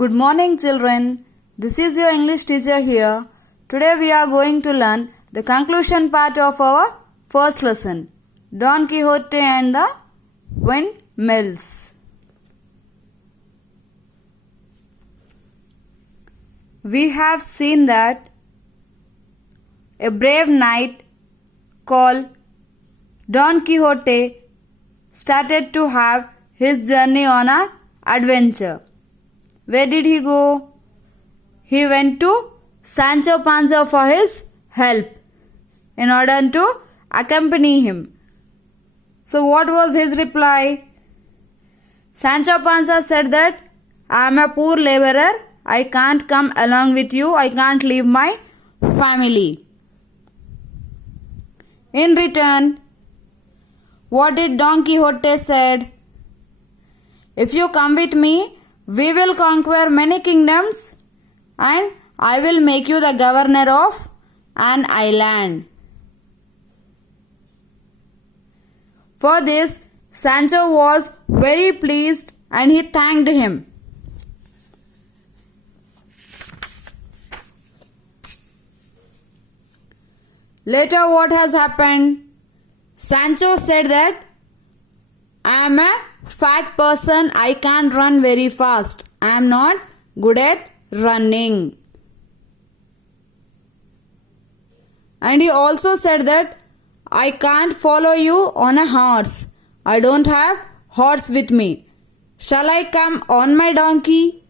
Good morning, children. This is your English teacher here. Today we are going to learn the conclusion part of our first lesson, Don Quixote and the Windmills. We have seen that a brave knight called Don Quixote started to have his journey on an adventure. Where did he go? He went to Sancho Panza for his help in order to accompany him. So what was his reply? Sancho Panza said that I am a poor laborer. I can't come along with you. I can't leave my family. In return, what did Don Quixote said? If you come with me, we will conquer many kingdoms and I will make you the governor of an island. For this, Sancho was very pleased and he thanked him. Later, what has happened? Sancho said that I am a fat person, I can't run very fast. I am not good at running. And he also said that I can't follow you on a horse. I don't have horse with me. Shall I come on my donkey?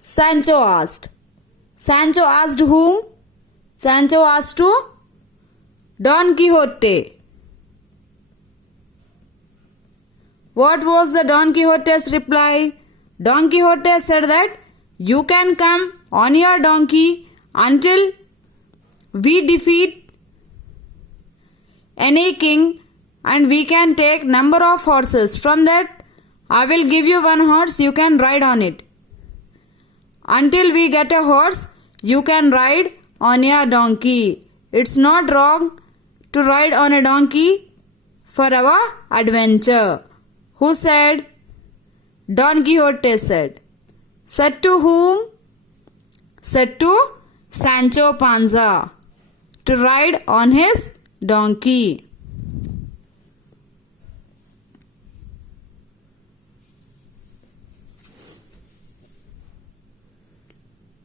Sancho asked. Sancho asked whom? Sancho asked to Don Quixote. What was the Don Quixote's reply? Don Quixote said that you can come on your donkey until we defeat any king and we can take number of horses. From that, I will give you one horse, you can ride on it. Until we get a horse, you can ride on your donkey. It's not wrong to ride on a donkey for our adventure. Who said? Don Quixote said. Said to whom? Said to Sancho Panza to ride on his donkey.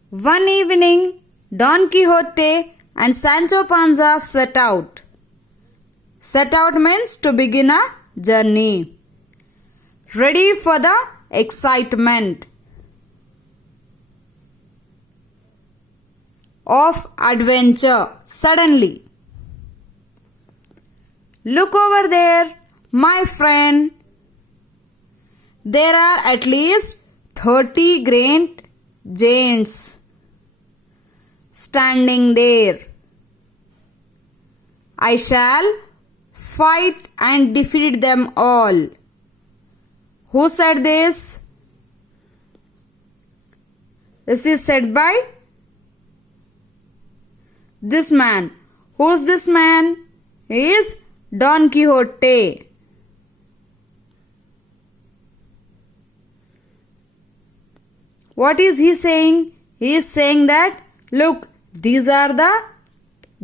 One evening, Don Quixote and Sancho Panza set out. Set out means to begin a journey. Ready for the excitement of adventure. Suddenly, look over there, my friend. There are at least 30 great giants standing there. I shall fight and defeat them all. Who said this? This is said by this man. Who is this man? He is Don Quixote. What is he saying? He is saying that, look, these are the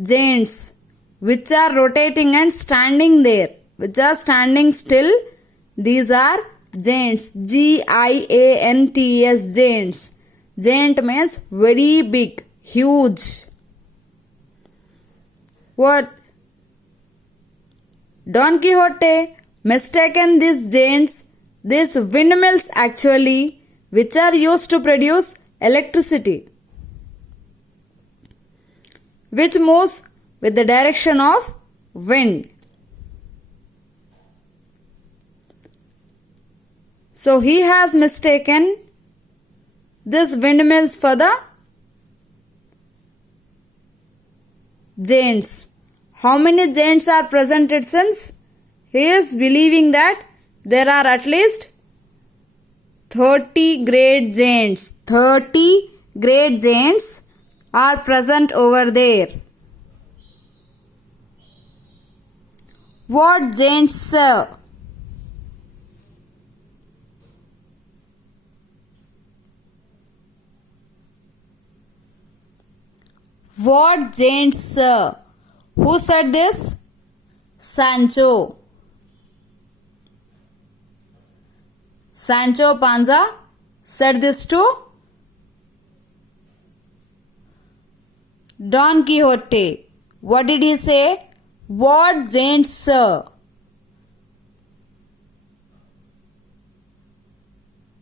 giants which are rotating and standing there, which are standing still. These are giants. Giants, giants. Giant means very big, huge. What? Don Quixote mistaken these giants, these windmills actually, which are used to produce electricity, which moves with the direction of wind. So he has mistaken these windmills for the giants. How many giants are present it since? He is believing that there are at least 30 great giants. 30 great giants are present over there. What giants, sir? What giant, sir? Who said this? Sancho. Sancho Panza said this to Don Quixote. What did he say? What giant, sir?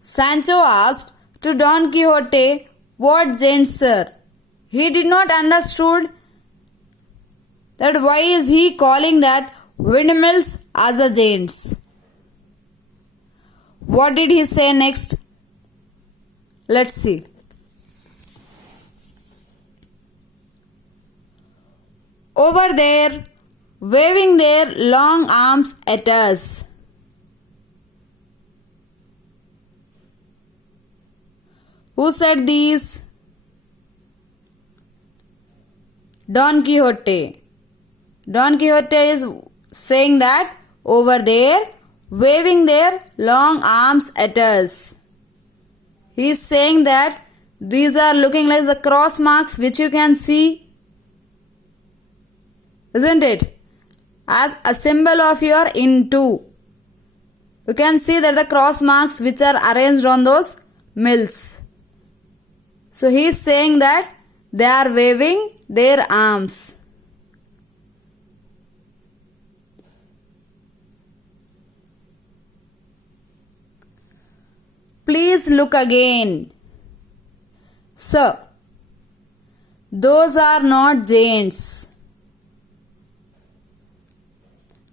Sancho asked to Don Quixote, what giant, sir? He did not understood that why is he calling that windmills as a giants. What did he say next? Let's see. Over there, waving their long arms at us. Who said these? Don Quixote. Don Quixote is saying that over there, waving their long arms at us. He is saying that these are looking like the cross marks which you can see, isn't it? As a symbol of your into. You can see that the cross marks which are arranged on those mills. So he is saying that they are waving their arms. Please look again. Sir, those are not giants.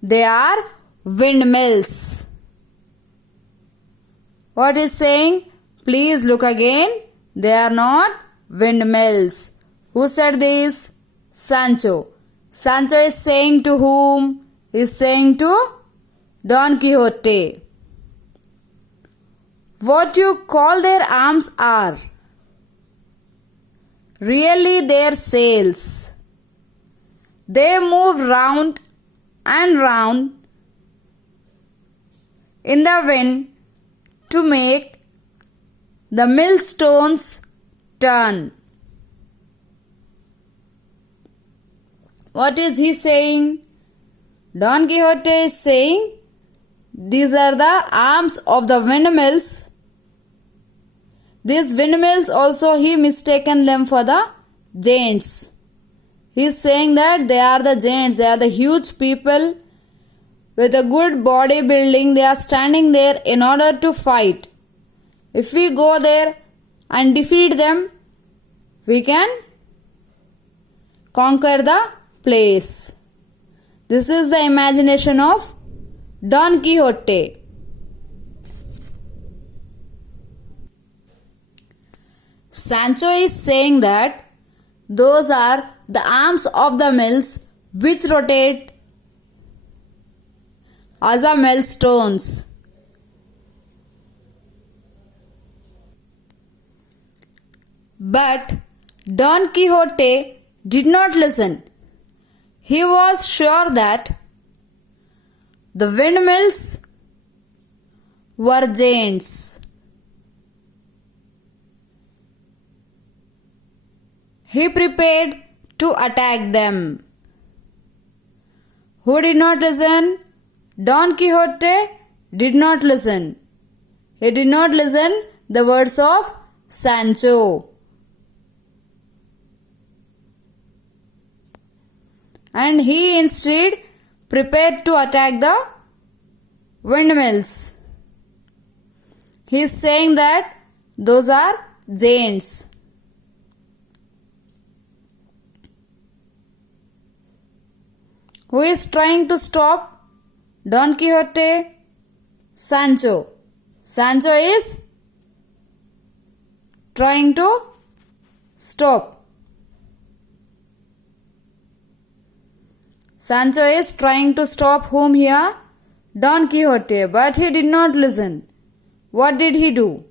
They are windmills. What is saying? Please look again. They are not windmills. Who said this? Sancho. Sancho is saying to whom? He is saying to Don Quixote. What you call their arms are really their sails. They move round and round in the wind to make the millstones turn. What is he saying? Don Quixote is saying these are the arms of the windmills. These windmills also he mistaken them for the giants. He is saying that they are the giants. They are the huge people with a good body building. They are standing there in order to fight. If we go there and defeat them, we can conquer the place. This is the imagination of Don Quixote. Sancho is saying that those are the arms of the mills which rotate as a millstones. But Don Quixote did not listen. He was sure that the windmills were giants. He prepared to attack them. Who did not listen? Don Quixote did not listen. He did not listen the words of Sancho. And he instead prepared to attack the windmills. He is saying that those are giants. Who is trying to stop Don Quixote? Sancho. Sancho is trying to stop. Sancho is trying to stop whom here? Don Quixote. But he did not listen. What did he do?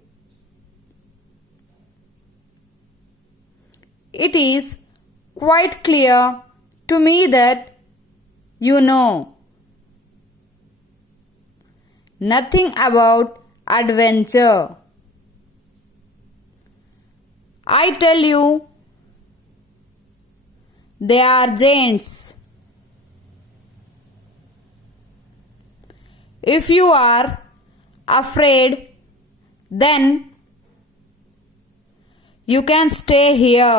It is quite clear to me that you know nothing about adventure. I tell you They are giants. If you are afraid, then you can stay here.